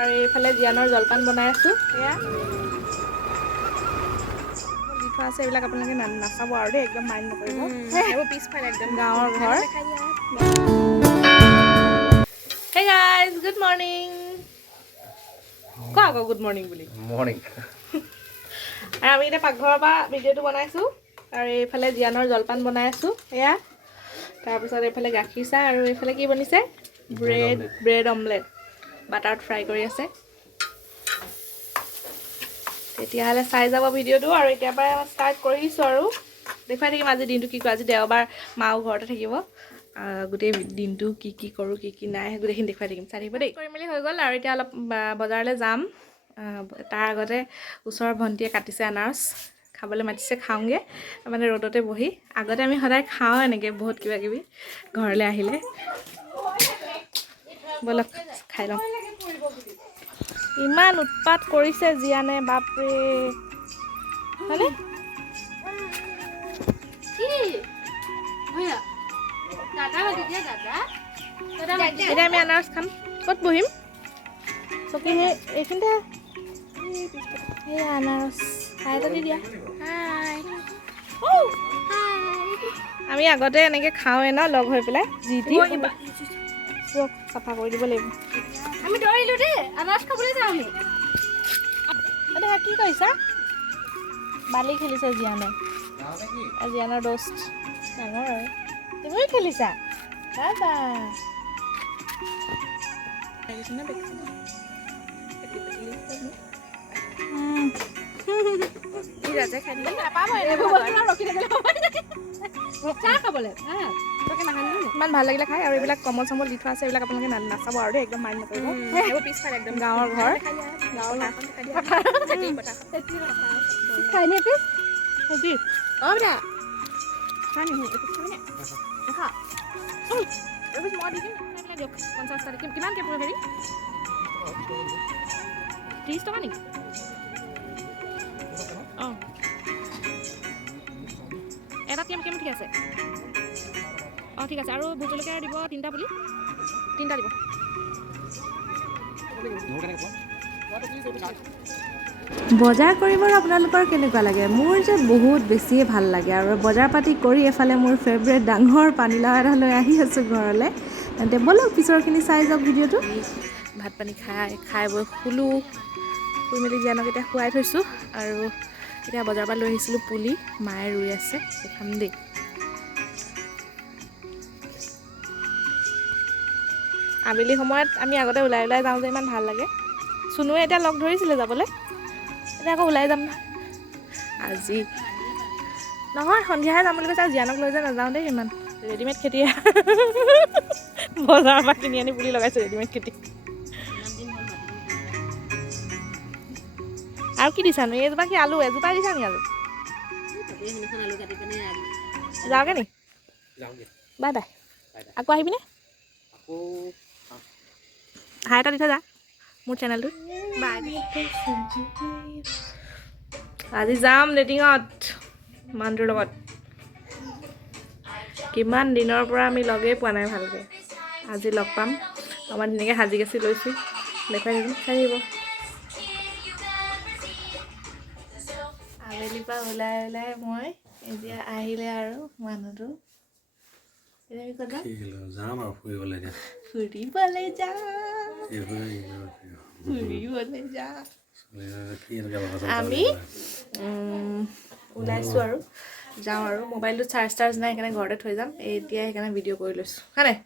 আৰু এইফালে জিয়ানৰ জলপান বনাই আছোঁ এয়া দি থোৱা আছে এইবিলাক আপোনালোকে নাচাব আৰু দেই একদম মাইণ্ড নকৰিব এইবোৰ পিছফালে একদম গাঁৱৰ ঘৰ Hey guys, good morning. কোৱা আকৌ গুড মৰ্ণিং বুলি মৰ্ণিং আৰু আমি এতিয়া পাকঘৰৰ পৰা ভিডিঅ'টো বনাইছোঁ আৰু এইফালে জিয়ানৰ জলপান বনাই আছোঁ এয়া তাৰপিছত এইফালে গাখীৰ চাহ আৰু এইফালে কি বনিছে ব্ৰেড অমলেট বাটাৰত ফ্ৰাই কৰি আছে তেতিয়াহ'লে চাই যাব ভিডিঅ'টো আৰু এতিয়াৰ পৰা ষ্টাৰ্ট কৰিছোঁ আৰু দেখুৱাই থাকিম আজি দিনটো কি কৰোঁ আজি দেওবাৰ মাও ঘৰতে থাকিব গোটেই দিনটো কি কৰোঁ কি নাই গোটেইখিনি দেখুৱাই থাকিম চাই থাকিব দেই কৰি মেলি হৈ গ'ল আৰু এতিয়া অলপ বজাৰলৈ যাম তাৰ আগতে ওচৰৰ ভণ্টিয়ে কাটিছে আনাৰস খাবলৈ মাতিছে খাওঁগৈ মানে ৰ'দতে বহি আগতে আমি সদায় খাওঁ এনেকৈ বহুত কিবা কিবি ঘৰলৈ আহিলে ব'লক খাই লওঁ ইমান উৎপাত কৰিছে জিয়ানে বাপৰে হয়নে এতিয়া আমি আনাৰস খাম ক'ত বহিম চকী সেই এইখিনিতে সেই আনাৰস খাই এটা দি দিয়া আমি আগতে এনেকৈ খাওঁৱে ন লগ হৈ পেলাই যি টি চাফা কৰি দিব লাগিব আমি দৌৰিলোঁ দেই আনাৰস খাবলৈ যাওঁ আমি কি কৰিছা বালি খেলিছে জিয়ানে জিয়ানৰ দোষ্ট ডাঙৰ আৰু তুমিও খেলিছা বাবা ইমান ভাল লাগিলে খাই আৰু এইবিলাক কমল চমল দি থোৱা আছে এইবিলাক আপোনালোকে নাচাব আৰু দেই একদম মাইণ্ড নকৰিব এইবোৰ পিছফালে একদম গাঁৱৰ ঘৰ কিমান কেপৰ হেৰি 30 টকা নেকি অঁ এটাত কেম ঠিক আছে অঁ ঠিক আছে আৰু ভোট জলকীয়া দিব 3টা বুলি 3টা দিব বজাৰ কৰিবৰ আপোনালোকৰ কেনেকুৱা লাগে মোৰ যে বহুত বেছিয়ে ভাল লাগে আৰু বজাৰ পাতি কৰি এফালে মোৰ ফেভৰেট ডাঙৰ পানীলাও এটা লৈ আহি আছোঁ ঘৰলৈ তেন্তে ব'লক পিছৰখিনি চাই যাওক ভিডিঅ'টো ভাত পানী খাই বৈ শুই মেলি জিয়ানক এতিয়া শুৱাই থৈছোঁ আৰু এতিয়া বজাৰৰ পৰা লৈ আহিছিলোঁ পুলি মায়ে ৰুই আছে খাম দেই আবেলি সময়ত আমি আগতে ওলাই যাওঁ যে ইমান ভাল লাগে চুনুৱে এতিয়া লগ ধৰিছিলে যাবলৈ এতিয়া আকৌ ওলাই যাম নহয় আজি নহয় সন্ধিয়াহে যাম বুলি কৈছে আৰু জিয়ানক লৈ যে নাযাওঁ দেই ইমান ৰেডিমেড খেতি বজাৰৰ পৰা কিনি আনি পুলি লগাইছোঁ ৰেডিমেড খেতি আৰু কি দিছানো এইজোপা কি আলু এজোপা দিছা নি আলু যাওঁগে নি বাই বাই আকৌ আহিবিনে হাই এটা দি থৈ যা মোৰ চেনেলটোত বাই আজি যাম ডেটিঙত মানুহটোৰ লগত কিমান দিনৰ পৰা আমি লগেই পোৱা নাই ভালকৈ আজি লগ পাম অকণমান ধুনীয়াকৈ সাজি কাচি লৈছোঁ দেখুৱাই থাকিম চাই আহিব আবেলিৰ পৰা ওলাই মই এতিয়া আহিলে আৰু মানুহটো যাম আৰু ফুৰিবলৈ আমি ওলাইছোঁ আৰু যাওঁ আৰু মোবাইলটোত চাৰ্জ নাই সেইকাৰণে ঘৰতে থৈ যাম এতিয়া সেইকাৰণে ভিডিঅ' কৰি লৈছোঁ হয় নাই